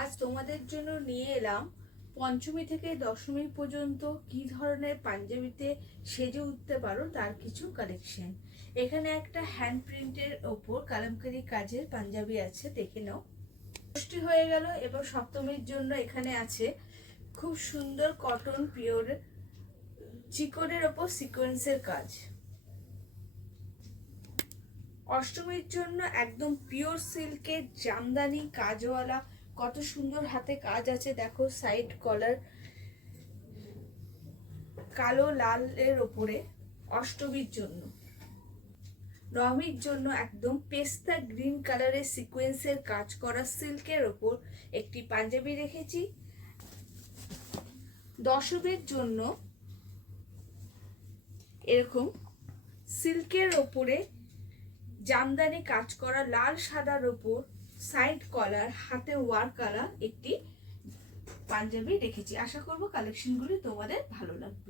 আজ তোমাদের জন্য নিয়ে এলাম পঞ্চমী থেকে দশমী পর্যন্ত কি ধরনের পাঞ্জাবিতে সেজে উঠতে পারো তার কিছু কালেকশন। এখানে একটা হ্যান্ড প্রিন্টের ওপর কালামকারী কাজের পাঞ্জাবি আছে, দেখে নাও। ষষ্ঠী হয়ে গেল, এবার সপ্তমীর জন্য এখানে আছে খুব সুন্দর কটন পিওর চিকনের ওপর সিকোয়েন্সের কাজ। অষ্টমীর জন্য একদম পিওর সিল্কের জামদানি কাজওয়ালা কত সুন্দর হাতে কাজ আছে, দেখো সাইড কলার কালো লালের ওপরে। অষ্টমীর জন্য নবমীর জন্য একদম পেস্তা গ্রিন কালারের সিকোয়েন্সের কাজ করা সিল্কের ওপর একটি পাঞ্জাবি রেখেছি। দশমীর জন্য এরকম সিল্কের ওপরে জামদানি কাজ করা লাল সাদার ওপর সাইড কলার হাতে ওয়ার্ক করা একটি পাঞ্জাবি রেখেছি। আশা করব কালেকশনগুলি তোমাদের ভালো লাগবে।